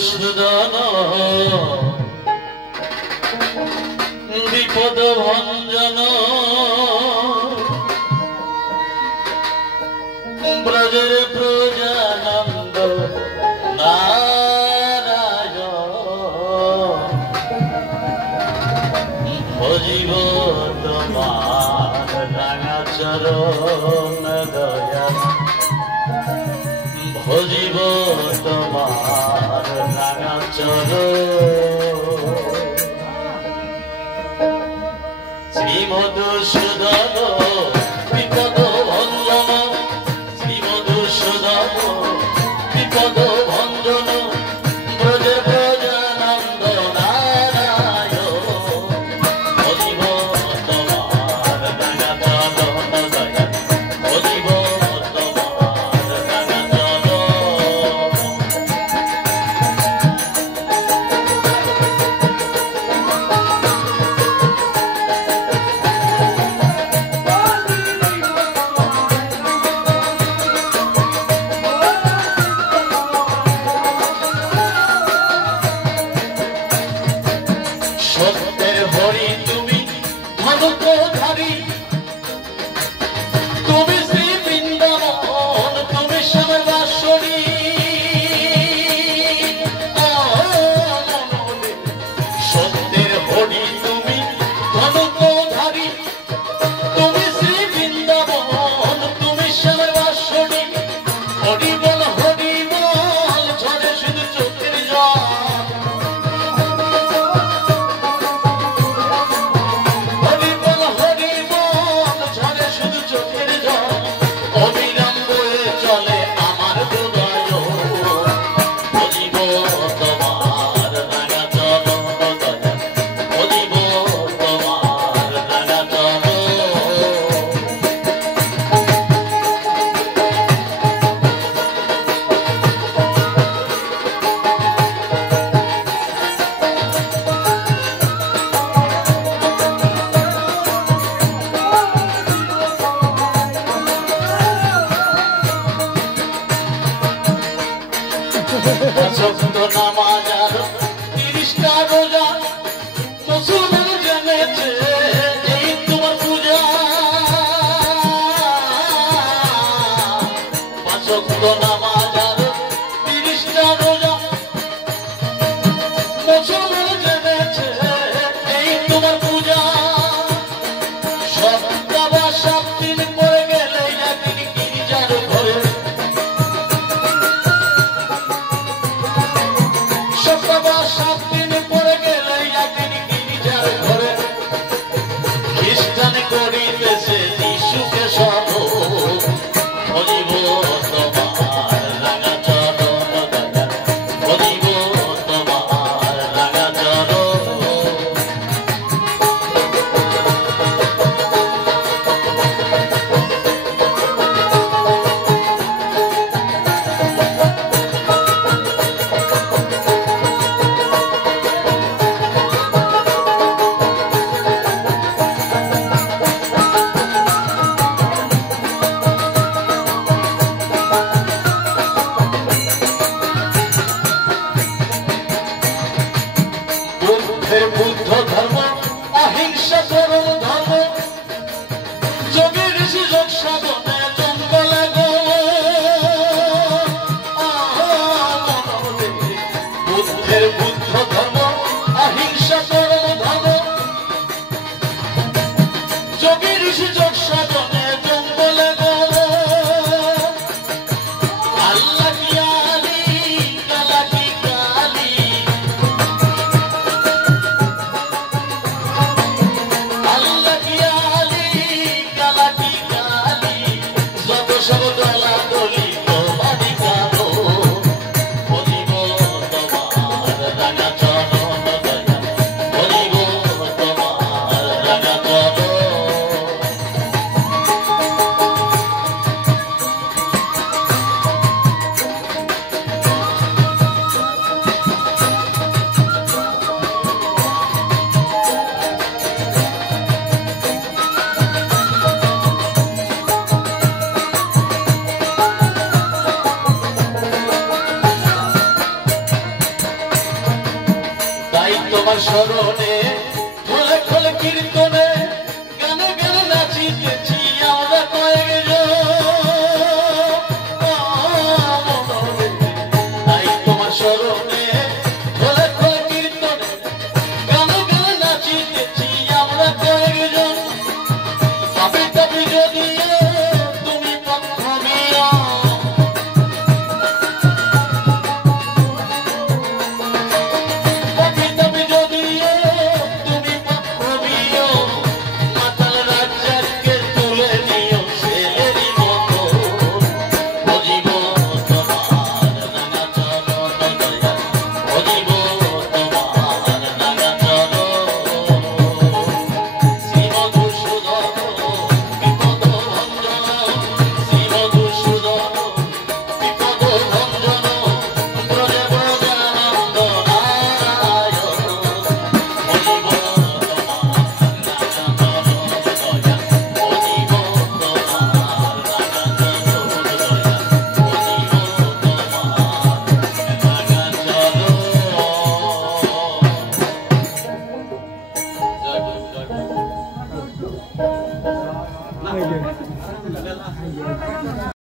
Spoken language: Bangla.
মধুসূদন বিপদ ভঞ্জন ব্রজের প্রজানন্দ নারায়ণ ভজিব তোমার রাঙা চরণ দয়া ভজিব তোমার রাঙা চরণ শ্রী মধুসূদন বিপদ ভঞ্জন শ্রী মধুসূদন বিপদ ভঞ্জন ব্রজের প্রজানন্দ নারায়ণ ভজিব তোমার রাঙা চরণ দয়া ভজিব তোমার রাঙা চরণ সত্যের হরি তুমি ধনুকধারী তুমি শ্রী বৃন্দাবন তুমি শ্যামবাসরী সত্যের হরি তুমি ধনুকধারী তুমি শ্রী বৃন্দাবন তুমি শ্যামবাসরী হরি বল ঝরে শুধু চোখের জল নামাজার 30টা রোজা মুসলমান জেনেছে এই তোমার পূজা 5 ওয়াক্ত নামাজার 30টা রোজা মুসলমান জেনেছে এই তোমার পূজা সপ্তাহ 7 দিন পরে গেলে একদিন গির্জার ঘরে খ্রিস্টান করিতেছে যিশুকে সব ভজিব তোমার রাঙা চরণ দয়া ভজিব তোমার রাঙা চরণ বুদ্ধ ধর্ম অহিংসা পরম ধর্ম যোগী ঋষি যোগ সাধনে জঙ্গলে গো বুদ্ধের বুদ্ধ ধর্ম অহিংসা পরম ধর্ম যোগী ঋষি যোগ সাধনে জঙ্গলে গো আল্লাহ কি আলী কালা কি কালী সব দলা দলি তোমারি কারো ভজিব তোমার রাঙা তোমার স্মরণে খোলে খোলে কীর্তনে গানে গানে নাচিতেছি আমরা কয়েকজন